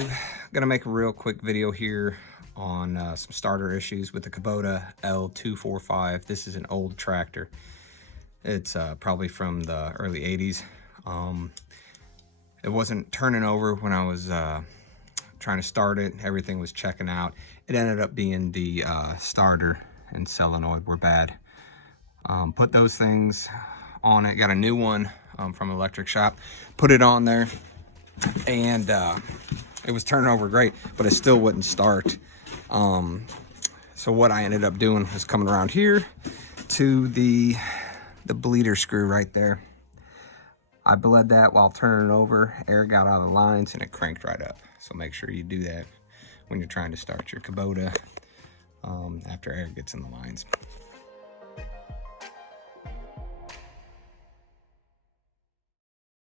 I'm gonna make a real quick video here on some starter issues with the Kubota L245. This is an old tractor. It's probably from the early 80s. It wasn't turning over when I was trying to start it. Everything was checking out. It ended up being the starter and solenoid were bad. Put those things on it. Got a new one from an electric shop. Put it on there, and it was turning over great, but it still wouldn't start. So what I ended up doing was coming around here to the bleeder screw right there. I bled that while turning it over. Air got out of the lines and it cranked right up. So make sure you do that when you're trying to start your Kubota after air gets in the lines.